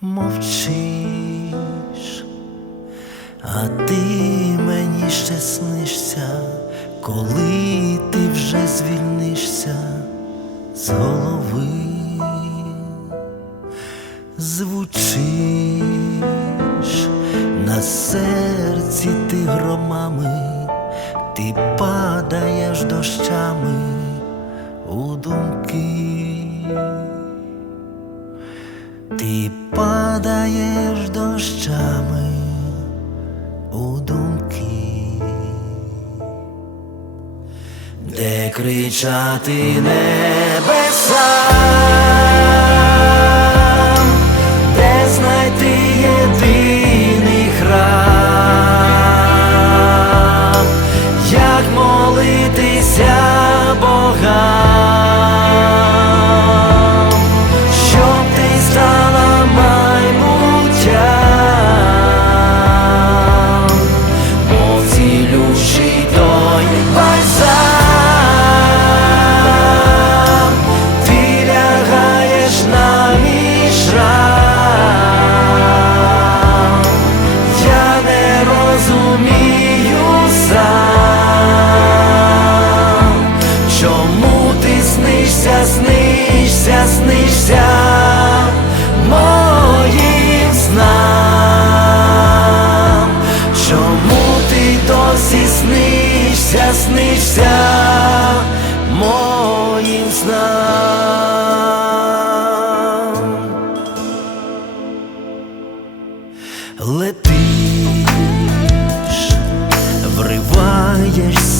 мовчиш, а ти мені ще снишся, коли ти вже звільнишся з голови, звучиш на серці ти громами, ти падаєш дощами у думки. Дощами у думки, де кричати небеса,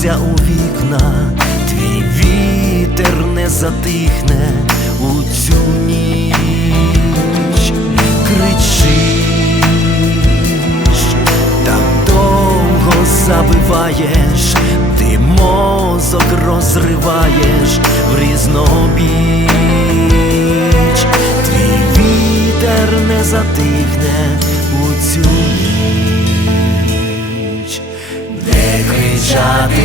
вриваєшся у вікна, твій вітер не затихне у цю ніч, кричиш, так довго забиваєш, ти мозок розриваєш в різнобіч, твій вітер не затихне у цю ніч, кричати